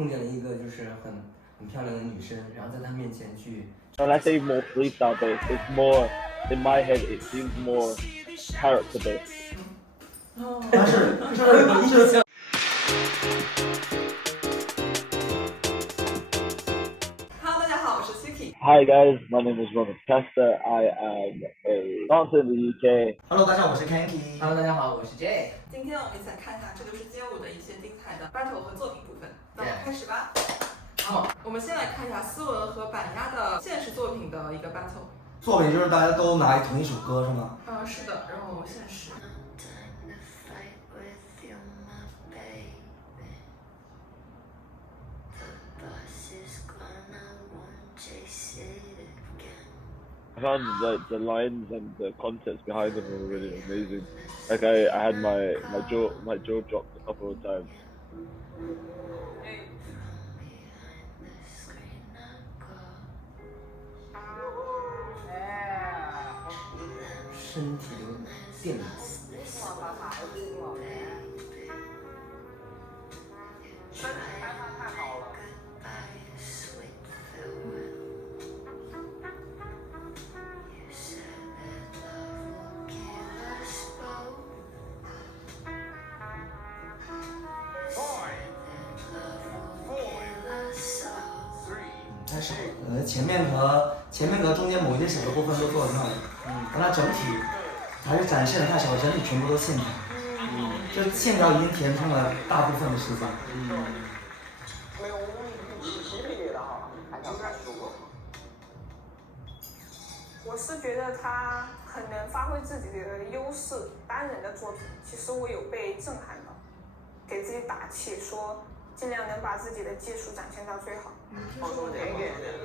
碰见了一个就是很漂亮的女生，然后在她面前去。When I say more freestyle based, it's more in my head. It seems more character based. 但是有印象。Hello， 大家好，我是 Suki。Hi guys, my name is Robert Kester. I am a dancer in the UK. Hello， 大家好，我是 Kanky。Hello， 大家好，我是 Jay。今天我们一起来看一下这就是街舞的一些精彩的 battle 和作品部分。那我们开始吧。好，我们先来看一下思文和板鸭的现实作品的一个 battle。作品就是大家都拿同一首歌是吗？是的，然后现实。I found like the lines and the concepts behind them were really amazing. Like I had my jaw dropped a couple of times. 身体有电流。他手前面和中间某一些手的部分都做得很好，但它整体还是展现了他手整体全部都线条，这线条已经填充了大部分的时间。我是觉得他很能发挥自己的优势，单人的作品，其实我有被震撼到，给自己打气，说尽量能把自己的技术展现到最好。放松点，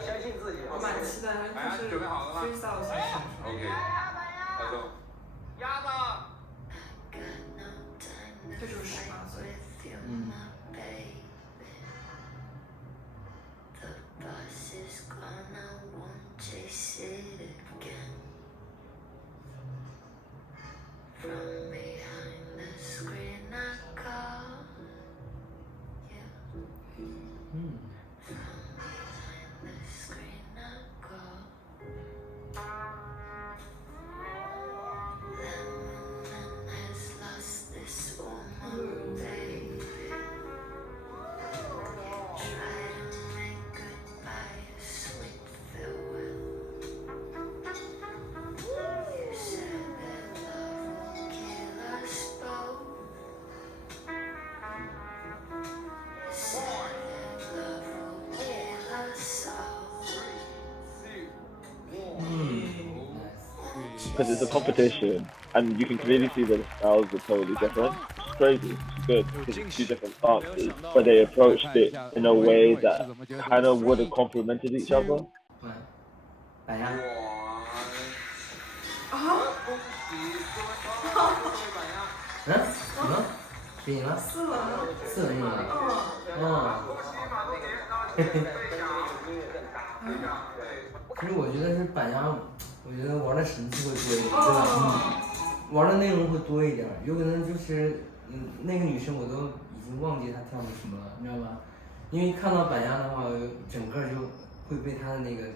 相信自己。我蛮期待他就是 freestyle 形式。OK， 开动。鸭子。这就是18岁。Because it's a competition, and you can clearly see that the styles are totally different. It's crazy, it's good. It's two different dances, but they approached it in a way that kind of would have complemented each other. 板鸭。什么？谁赢了？思文赢了。其实我觉得是板鸭，我觉得玩的神器会多一点，对吧？玩的内容会多一点，有可能就是那个女生我都已经忘记她跳的什么了，你知道吧？因为看到板鸭的话，整个就会被她的那个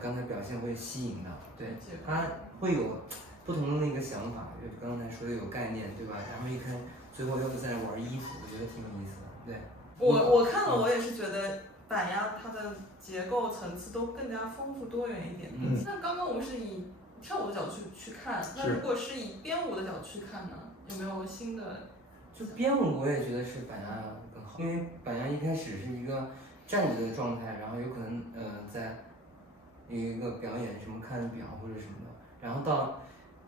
刚才表现会吸引到，对，她会有不同的那个想法，就刚才说的有概念，对吧？然后一看最后又在玩衣服，我觉得挺有意思的，对。我看了，我也是觉得板鸭它的结构层次都更加丰富多元一点。那刚刚我们是以跳舞的角度去看，那如果是以编舞的角度去看呢，有没有新的？就编舞我也觉得是板鸭更好，因为板鸭一开始是一个站着的状态，然后有可能在一个表演什么看表或者什么的，然后到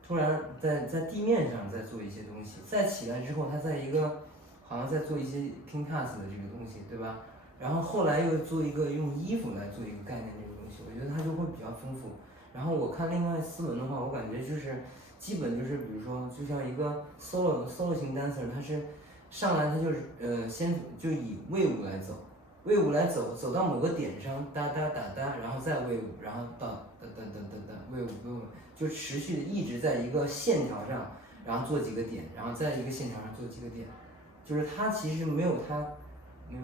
突然在地面上再做一些东西，再起来之后他在一个好像在做一些拼 pass 的这个东西，对吧？然后后来又做一个用衣服来做一个概念这个东西，我觉得它就会比较丰富。然后我看另外思文的话，我感觉就是基本就是比如说就像一个 solo 型 dancer， 他是上来他就是先就以位舞来走，位舞来走到某个点上哒哒哒哒，然后再位舞，然后到哒哒哒哒哒位舞，就持续的一直在一个线条上，然后做几个点，然后在一个线条上做几个点，就是它其实没有它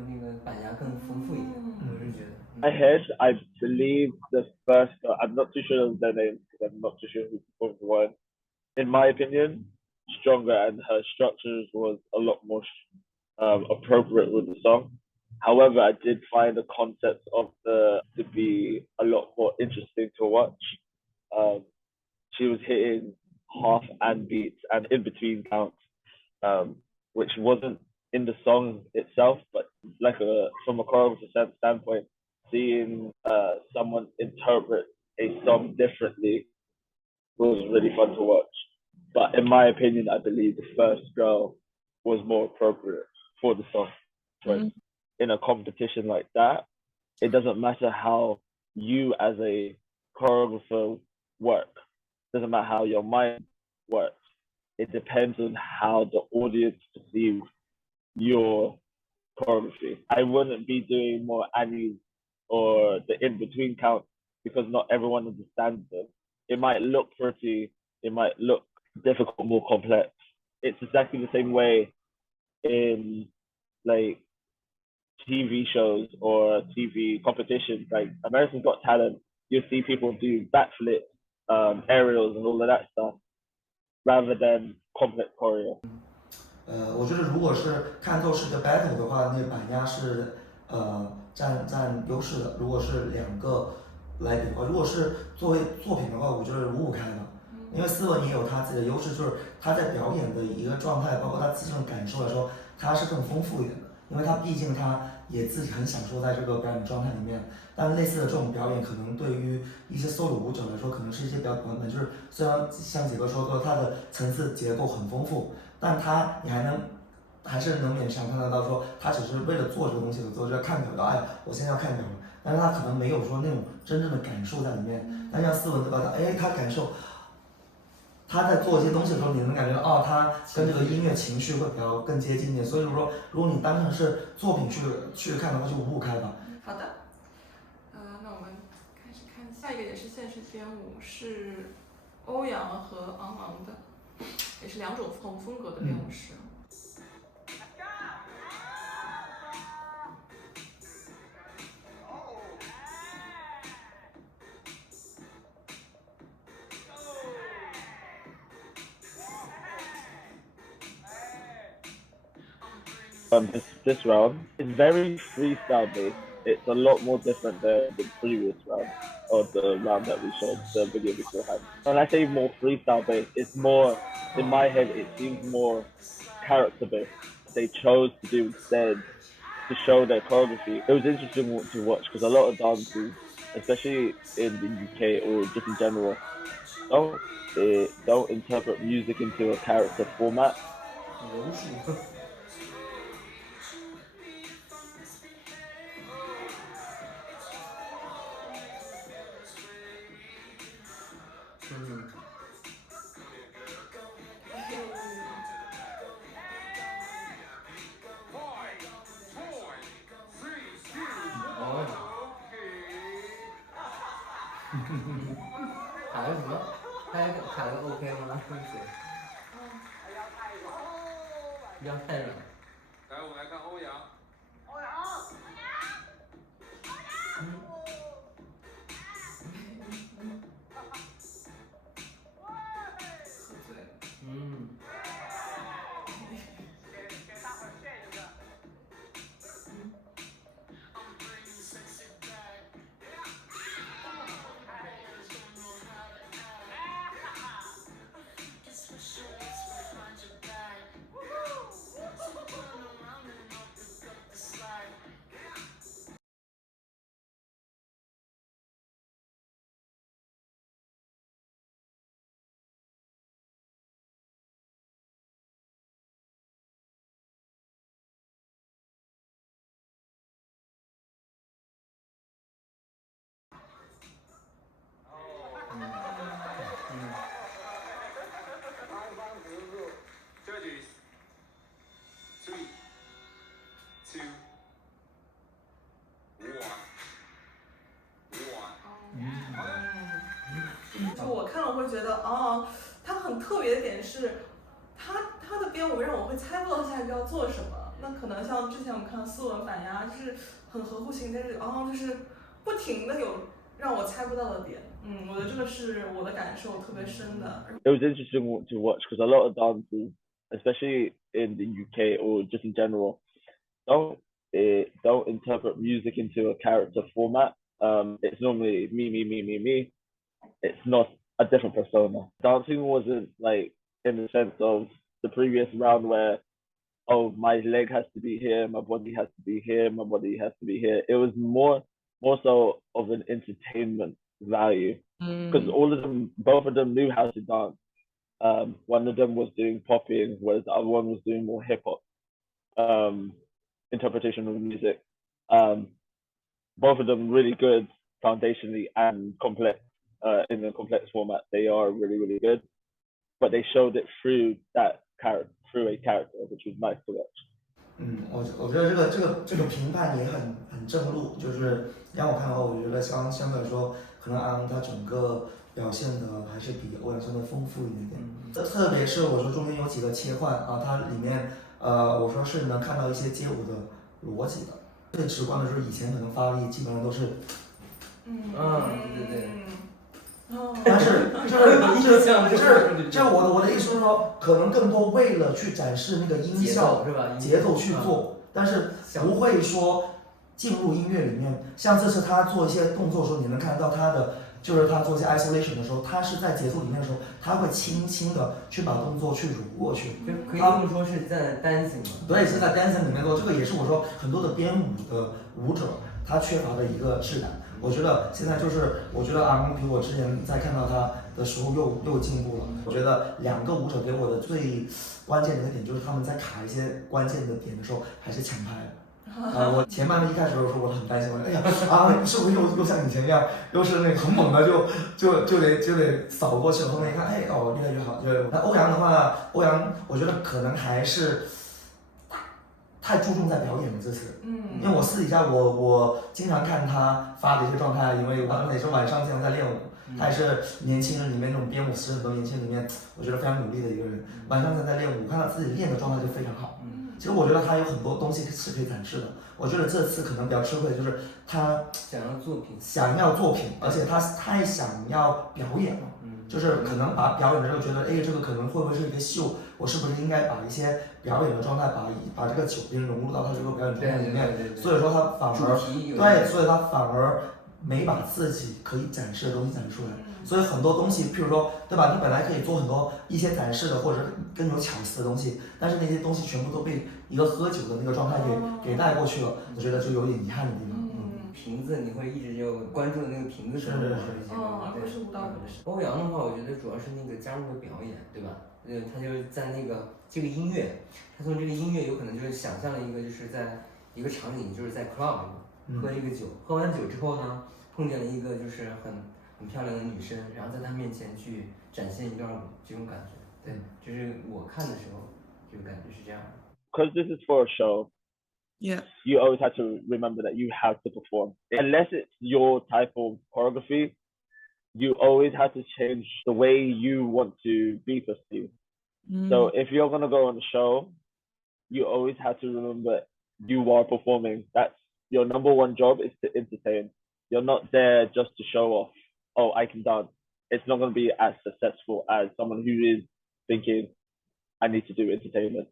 那个板牙更丰富一点，我是觉得。My head, I believe the first. I'm not too sure of their names because I'm not too sure who performed one. In my opinion, Stronger and her structures was a lot more appropriate with the song. However, I did find the concept of the to be a lot more interesting to watch. Um, she was hitting half and beats and in between counts, which wasn't in the song itself, but like from a choreographer standpoint, seeing someone interpret a song differently was really fun to watch. But in my opinion, I believe the first girl was more appropriate for the song choice. In a competition like that, it doesn't matter how you as a choreographer work. It doesn't matter how your mind works. It depends on how the audience perceives your choreography. I wouldn't be doing more Annies or the in-between counts because not everyone understands them. It might look pretty, it might look difficult, more complex. It's exactly the same way in like TV shows or TV competitions, like America's Got Talent. You see people do backflips, aerials, and all of that stuff, rather than complex choreo. 我觉得如果是看透是个 battle 的话，那板鸭是占优势的。如果是两个来比的话，如果是作为作品的话，我觉得5-5开吧。因为斯文也有他自己的优势，就是他在表演的一个状态，包括他自身的感受来说，他是更丰富一点的。因为他毕竟他也自己很享受在这个表演状态里面。但类似的这种表演，可能对于一些 solo 舞者来说，可能是一些比较短板。就是虽然像杰哥说过，他的层次结构很丰富。但你还是能勉强看得到说，他只是为了做这个东西而做，就是看表，哎，我现在要看表了，但是他可能没有说那种真正的感受在里面。但像斯文的话，他感受，他在做一些东西的时候，你能感觉到，他跟这个音乐情绪会比较更接近一点。所以说，如果你当成是作品去看的话，就5-5开吧。好的，那我们开始看下一个，也是现实编舞，是欧阳和昂昂的。也是2种不同风格的编舞师。This round is very freestyle based. It's a lot more different than the previous round or the round that we showed the video beforehand. When I say more freestyle based, it's more in my head. It seems more character based. They chose to do instead to show their choreography. It was interesting to watch because a lot of dances, especially in the UK or just in general, don't interpret music into a character format.卡个 OK 吗？腰太软。来，我们来看欧阳。Judges, 3, 2, 1. 就我看了会觉得，它很特别的点是，它的编舞让我会猜不到下一个要做什么。那可能像之前我们看斯文板鸭，就是很合乎情，但是就是不停的有让我猜不到的点。我觉得这个是我的感受特别深的。It was interesting to watch because a lot of dances, especially in the UK or just in general, don't interpret music into a character format. It's normally me. It's not a different persona. Dancing wasn't like in the sense of the previous round where, oh, my leg has to be here, my body has to be here, my body has to be here. It was more so of an entertainment value because both of them knew how to dance. One of them was doing popping, whereas the other one was doing more hip hop interpretation of music. Both of them really good foundationally and complex in a complex format. They are really good, but they showed it through a character, which was nice to watch. 我觉得这个评判也很正路，就是让我看的话，我觉得相对来说，可能他整个表现的还是比欧阳相对丰富一点点。特别是我说中间有几个切换啊，它里面我说是能看到一些街舞的逻辑的。最直观的就是以前可能发力基本上都是，对。但是这我的意思是说，可能更多为了去展示那个音效是吧？节奏去做，但是不会说进入音乐里面。像这次他做一些动作的时候，你能看到他的，就是他做一些 isolation 的时候，他是在节奏里面的时候，他会轻轻的去把动作去融过去。就可以这么说是在 dancing 嘛？对，是在 dancing 里面做，这个也是我说很多的编舞的舞者他缺乏的一个质感。我觉得现在就是，我觉得比我之前在看到他的时候又进步了。我觉得两个舞者给我的最关键的一个点就是他们在卡一些关键的点的时候还是抢拍的。我前半段一开始的时候我很担心，哎呀是不是又像以前一样，又是那个很猛的就得扫过去。后面一看，越来越好。那欧阳的话，我觉得可能还是太注重在表演了这次。因为我私底下我经常看他发的一些状态，因为他也是晚上经常在练舞，他也是年轻人里面那种编舞师很多年轻人里面，我觉得非常努力的一个人。晚上在练舞，看他自己练的状态就非常好。其实我觉得他有很多东西是可以展示的。我觉得这次可能比较吃亏的就是他想要作品，而且他太想要表演了。就是可能把表演的时候觉得，这个可能会不会是一个秀？我是不是应该把一些表演的状态，把这个酒精融入到他这个表演状态里面？所以说他反而所以他反而没把自己可以展示的东西展示出来。所以很多东西，譬如说，对吧？你本来可以做很多一些展示的，或者更有巧思的东西，但是那些东西全部都被一个喝酒的那个状态给带过去了。我觉得就有点遗憾的地方。瓶子你会一直就关注的那个瓶子上面说一些，不是舞蹈。欧阳的话，我觉得主要是那个加入的表演，对吧？他就是在这个音乐，他从这个音乐有可能就是想象了一个就是在一个场景，就是在 club 里喝一个酒，喝完酒之后呢，碰见了一个就是很漂亮的女生，然后在她面前去展现一段舞，这种感觉，对，就是我看的时候就感觉是这样的。Because this is for a show. Yeah. You always have to remember that you have to perform. Unless it's your type of choreography, you always have to change the way you want to be perceived. So if you're going to go on a show, you always have to remember you are performing. That's your number one job is to entertain. You're not there just to show off, oh, I can dance. It's not going to be as successful as someone who is thinking, I need to do entertainment,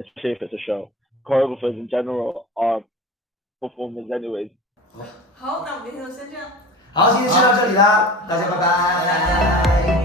especially if it's a show. Choreographers in general are performers anyways. 好，那我们今天就先这样。好，今天就到这里了，大家拜拜。